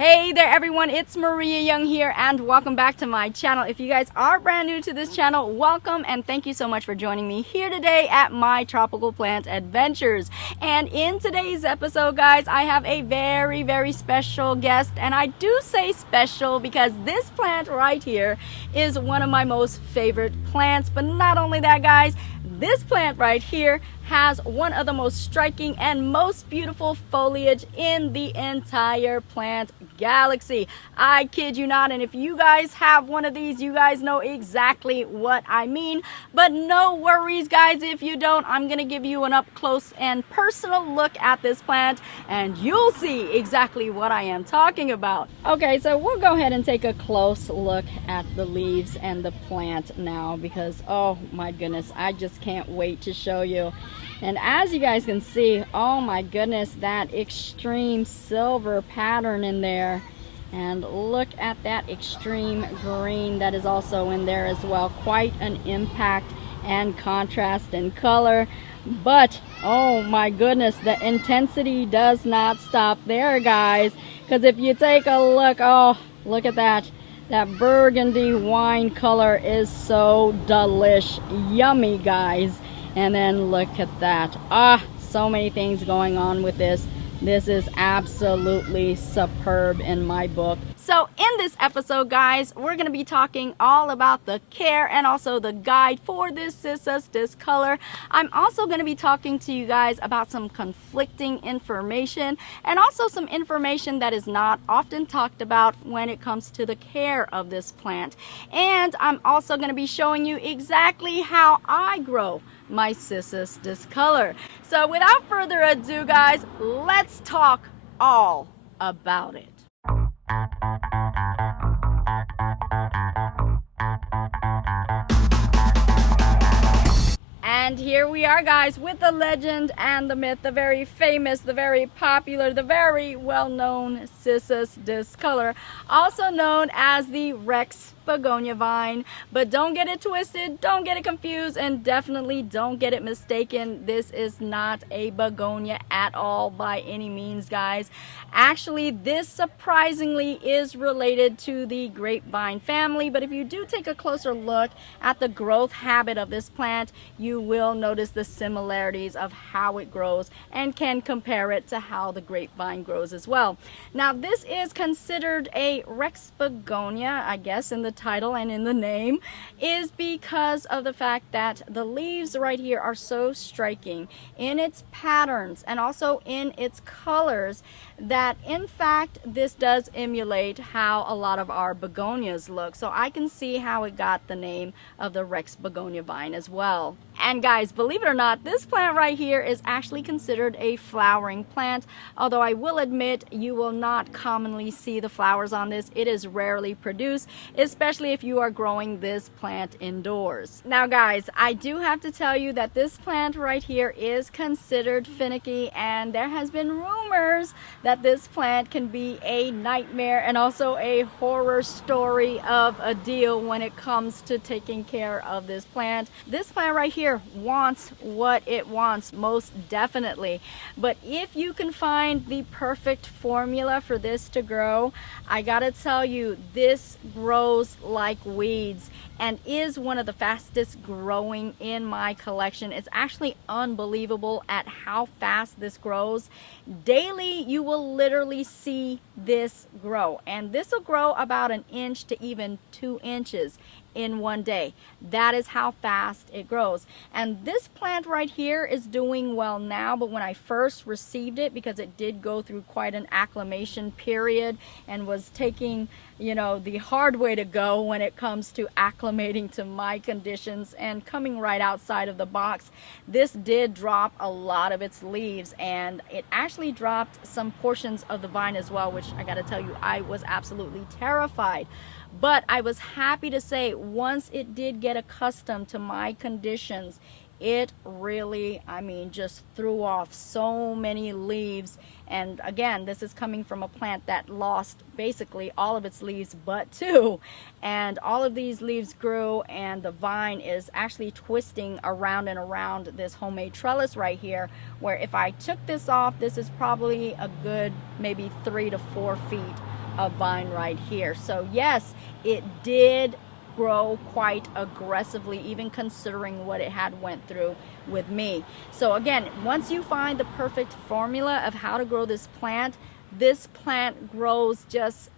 Hey there everyone, it's Maria Young here and welcome back to my channel. If you guys are brand new to this channel, welcome and thank you so much for joining me here today at my tropical plant adventures. And in today's episode, guys, I have a very special guest, and I do say special because this plant right here is one of my most favorite plants. But not only that, guys, this plant right here has one of the most striking and most beautiful foliage in the entire plant galaxy. I kid you not, and if you guys have one of these, you guys know exactly what I mean. But no worries, guys, if you don't, I'm gonna give you an up close and personal look at this plant and you'll see exactly what I am talking about. Okay, so we'll go ahead and take a close look at the leaves and the plant now because, oh my goodness, I just can't wait to show you. And as you guys can see, oh my goodness, that extreme silver pattern in there. And look at that extreme green that is also in there as well. Quite an impact and contrast in color. But, oh my goodness, the intensity does not stop there, guys. Because if you take a look, oh, look at that. That burgundy wine color is so delish. Yummy, guys. And then look at that. So many things going on with this. This is absolutely superb in my book. So in this episode, guys, we're going to be talking all about the care and also the guide for this Cissus Discolor. I'm also going to be talking to you guys about some conflicting information and also some information that is not often talked about when it comes to the care of this plant. And I'm also going to be showing you exactly how I grow my Cissus Discolor. So without further ado, guys, let's talk all about it. And here we are, guys, with the legend and the myth, the very famous, the very popular, the very well-known Cissus Discolor, also known as the Rex Begonia vine. But don't get it twisted, don't get it confused, and definitely don't get it mistaken. This is not a begonia at all by any means, guys. Actually, this surprisingly is related to the grapevine family, but if you do take a closer look at the growth habit of this plant, you will notice the similarities of how it grows and can compare it to how the grapevine grows as well. Now, this is considered a Rex Begonia, I guess, in the title and in the name, is because of the fact that the leaves right here are so striking in its patterns and also in its colors that in fact this does emulate how a lot of our begonias look. So I can see how it got the name of the Rex Begonia vine as well. And guys, believe it or not, this plant right here is actually considered a flowering plant, although I will admit you will not commonly see the flowers on this. It is rarely produced, especially if you are growing this plant indoors. Now guys, I do have to tell you that this plant right here is considered finicky, and there has been rumors that this plant can be a nightmare and also a horror story of a deal when it comes to taking care of this plant. This plant right here wants what it wants, most definitely. But if you can find the perfect formula for this to grow, I gotta tell you, this grows like weeds and is one of the fastest growing in my collection. It's actually unbelievable at how fast this grows. Daily, you will literally see this grow, and this will grow about an inch to even 2 inches in one day. That is how fast it grows. And this plant right here is doing well now, but when I first received it, because it did go through quite an acclimation period and was taking, you know, the hard way to go when it comes to acclimating to my conditions and coming right outside of the box, this did drop a lot of its leaves, and it actually dropped some portions of the vine as well, which I gotta tell you, I was absolutely terrified. But I was happy to say once it did get accustomed to my conditions, it really, I mean, just threw off so many leaves. And again, this is coming from a plant that lost basically all of its leaves but 2. And all of these leaves grew, and the vine is actually twisting around and around this homemade trellis right here, where if I took this off, this is probably a good maybe 3 to 4 feet a vine right here. So yes, it did grow quite aggressively, even considering what it had went through with me. So again, once you find the perfect formula of how to grow this plant grows just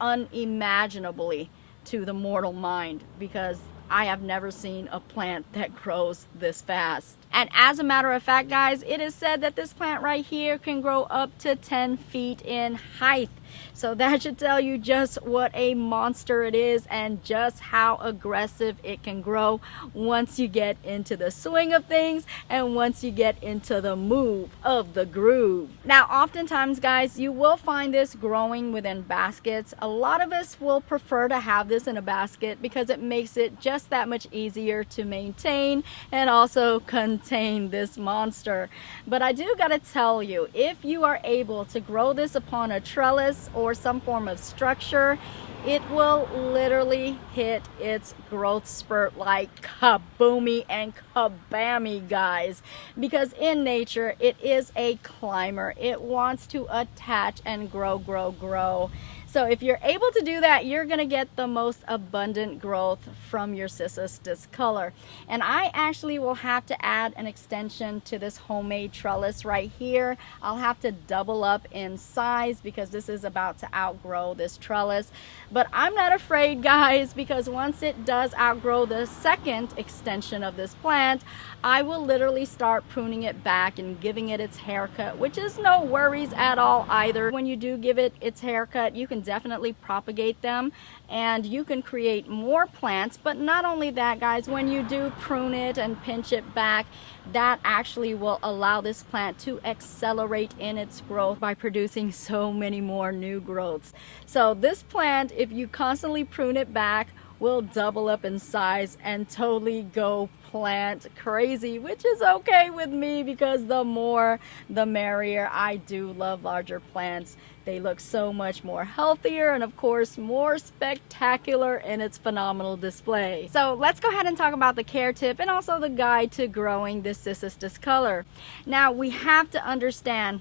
unimaginably to the mortal mind, because I have never seen a plant that grows this fast. And as a matter of fact, guys, it is said that this plant right here can grow up to 10 feet in height. So that should tell you just what a monster it is and just how aggressive it can grow once you get into the swing of things and once you get into the move of the groove. Now, oftentimes, guys, you will find this growing within baskets. A lot of us will prefer to have this in a basket because it makes it just that much easier to maintain and also contain this monster. But I do gotta tell you, if you are able to grow this upon a trellis or some form of structure, it will literally hit its growth spurt like kaboomy and kabammy, guys, because in nature it is a climber. It wants to attach and grow. So if you're able to do that, you're gonna get the most abundant growth from your Cissus Discolor. And I actually will have to add an extension to this homemade trellis right here. I'll have to double up in size because this is about to outgrow this trellis. But I'm not afraid, guys, because once it does outgrow the second extension of this plant, I will literally start pruning it back and giving it its haircut, which is no worries at all either. When you do give it its haircut, you can definitely propagate them and you can create more plants. But not only that, guys, when you do prune it and pinch it back, that actually will allow this plant to accelerate in its growth by producing so many more new growths. So this plant, if you constantly prune it back, will double up in size and totally go plant crazy, which is okay with me because the more the merrier. I do love larger plants. They look so much more healthier and of course more spectacular in its phenomenal display. So let's go ahead and talk about the care tip and also the guide to growing this Cissus Discolor. Now we have to understand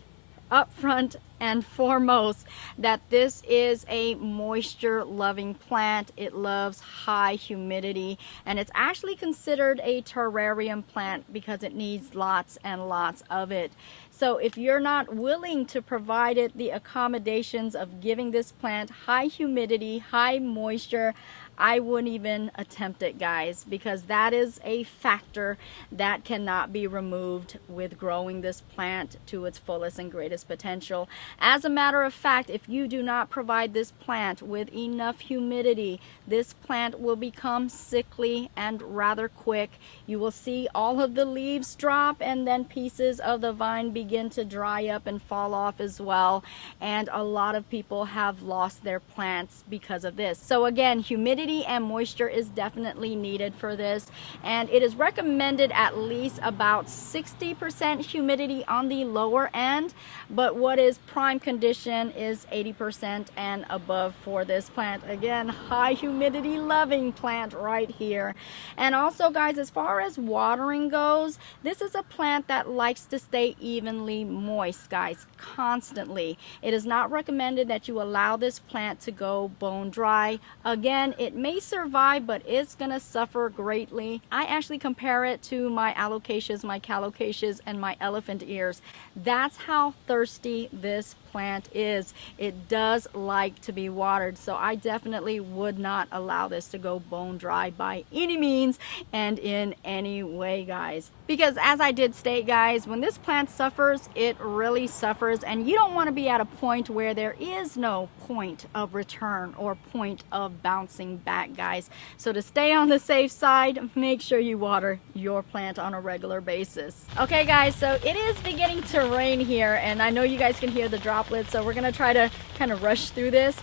up front and foremost that this is a moisture loving plant. It loves high humidity and it's actually considered a terrarium plant because it needs lots and lots of it. So if you're not willing to provide it the accommodations of giving this plant high humidity, high moisture, I wouldn't even attempt it, guys, because that is a factor that cannot be removed with growing this plant to its fullest and greatest potential. As a matter of fact, if you do not provide this plant with enough humidity, this plant will become sickly and rather quick. You will see all of the leaves drop and then pieces of the vine begin to dry up and fall off as well. And a lot of people have lost their plants because of this. So again, humidity and moisture is definitely needed for this, and it is recommended at least about 60% humidity on the lower end, but what is prime condition is 80% and above for this plant. Again, high humidity loving plant right here. And also, guys, as far as watering goes, this is a plant that likes to stay evenly moist, guys, constantly. It is not recommended that you allow this plant to go bone dry. Again, it may survive, but it's gonna suffer greatly. I actually compare it to my alocasias, my calocasias, and my elephant ears. That's how thirsty this plant is. It does like to be watered, so I definitely would not allow this to go bone dry by any means and in any way, guys. Because as I did state, guys, when this plant suffers, it really suffers, and you don't want to be at a point where there is no point of return or point of bouncing back, guys. So to stay on the safe side, make sure you water your plant on a regular basis. Okay, guys, so it is beginning to rain here, and I know you guys can hear the droplets, so we're gonna try to kind of rush through this.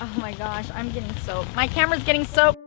Oh my gosh, I'm getting soaked. My camera's getting soaked.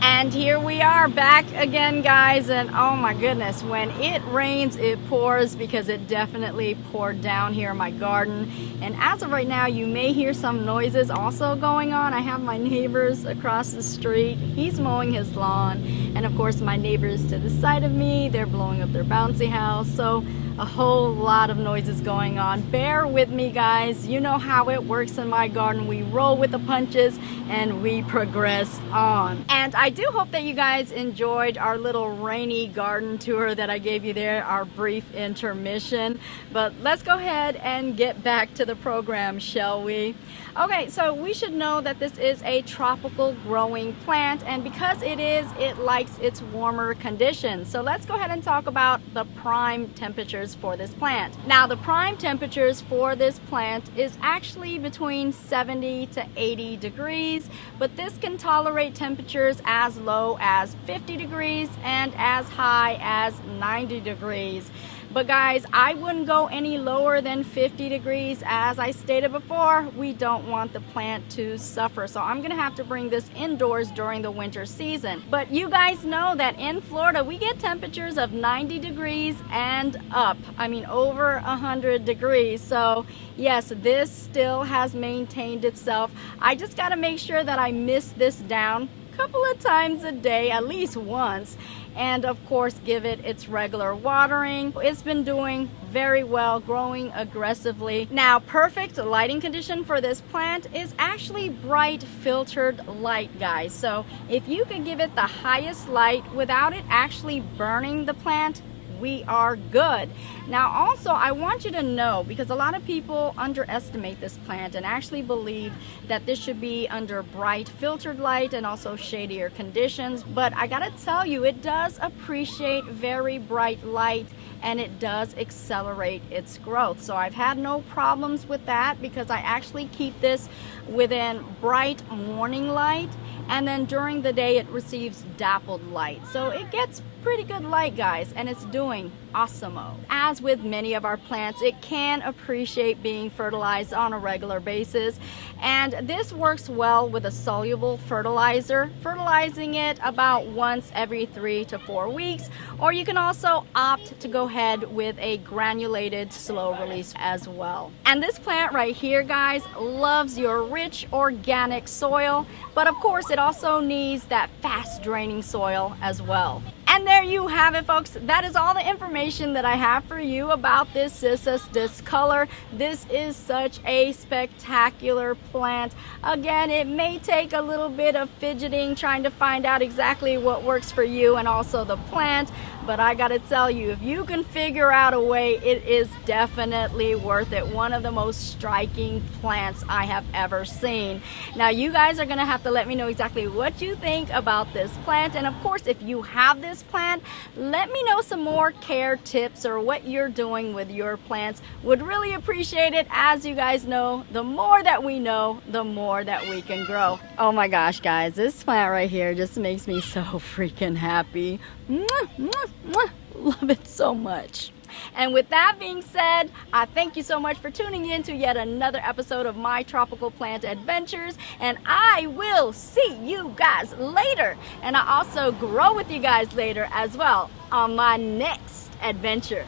And here we are back again, guys, and oh my goodness, when it rains it pours, because it definitely poured down here in my garden. And as of right now, you may hear some noises also going on. I have my neighbors across the street, he's mowing his lawn, and of course my neighbors to the side of me, they're blowing up their bouncy house. So a whole lot of noises going on. Bear with me, guys. You know how it works in my garden. We roll with the punches and we progress on. And I do hope that you guys enjoyed our little rainy garden tour that I gave you there, our brief intermission. But let's go ahead and get back to the program, shall we? Okay, so we should know that this is a tropical growing plant, and because it is, it likes its warmer conditions. So let's go ahead and talk about the prime temperatures for this plant. Now, the prime temperatures for this plant is actually between 70 to 80 degrees, but this can tolerate temperatures as low as 50 degrees and as high as 90 degrees. But guys, I wouldn't go any lower than 50 degrees. As I stated before, we don't want the plant to suffer. So I'm gonna have to bring this indoors during the winter season. But you guys know that in Florida, we get temperatures of 90 degrees and up. I mean, over 100 degrees. So yes, this still has maintained itself. I just gotta make sure that I mist this down couple of times a day, at least once, and of course give it its regular watering. It's been doing very well, growing aggressively. Now, perfect lighting condition for this plant is actually bright filtered light, guys. So if you can give it the highest light without it actually burning the plant, we are good. Now also, I want you to know, because a lot of people underestimate this plant and actually believe that this should be under bright filtered light and also shadier conditions, but I gotta tell you, it does appreciate very bright light and it does accelerate its growth. So I've had no problems with that, because I actually keep this within bright morning light, and then during the day it receives dappled light. So it gets pretty good light, guys, and it's doing awesome-o. As with many of our plants, it can appreciate being fertilized on a regular basis, and this works well with a soluble fertilizer, fertilizing it about once every 3 to 4 weeks, or you can also opt to go ahead with a granulated slow release as well. And this plant right here, guys, loves your rich organic soil, but of course it also needs that fast draining soil as well. And there you have it, folks. That is all the information that I have for you about this Cissus Discolor. This is such a spectacular plant. Again, it may take a little bit of fidgeting trying to find out exactly what works for you and also the plant, but I gotta tell you, if you can figure out a way, it is definitely worth it. One of the most striking plants I have ever seen. Now, you guys are gonna have to let me know exactly what you think about this plant, and of course, if you have this plant, let me know some more care tips or what you're doing with your plants. Would really appreciate it. As you guys know, the more that we know, the more that we can grow. Oh my gosh, guys, this plant right here just makes me so freaking happy. Mwah, mwah, mwah. Love it so much. And with that being said, I thank you so much for tuning in to yet another episode of my tropical plant adventures, and I will see you guys later, and I also grow with you guys later as well on my next adventure.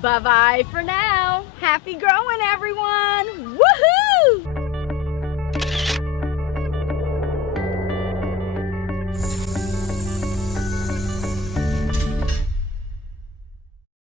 Bye bye for now. Happy growing, everyone. Woohoo!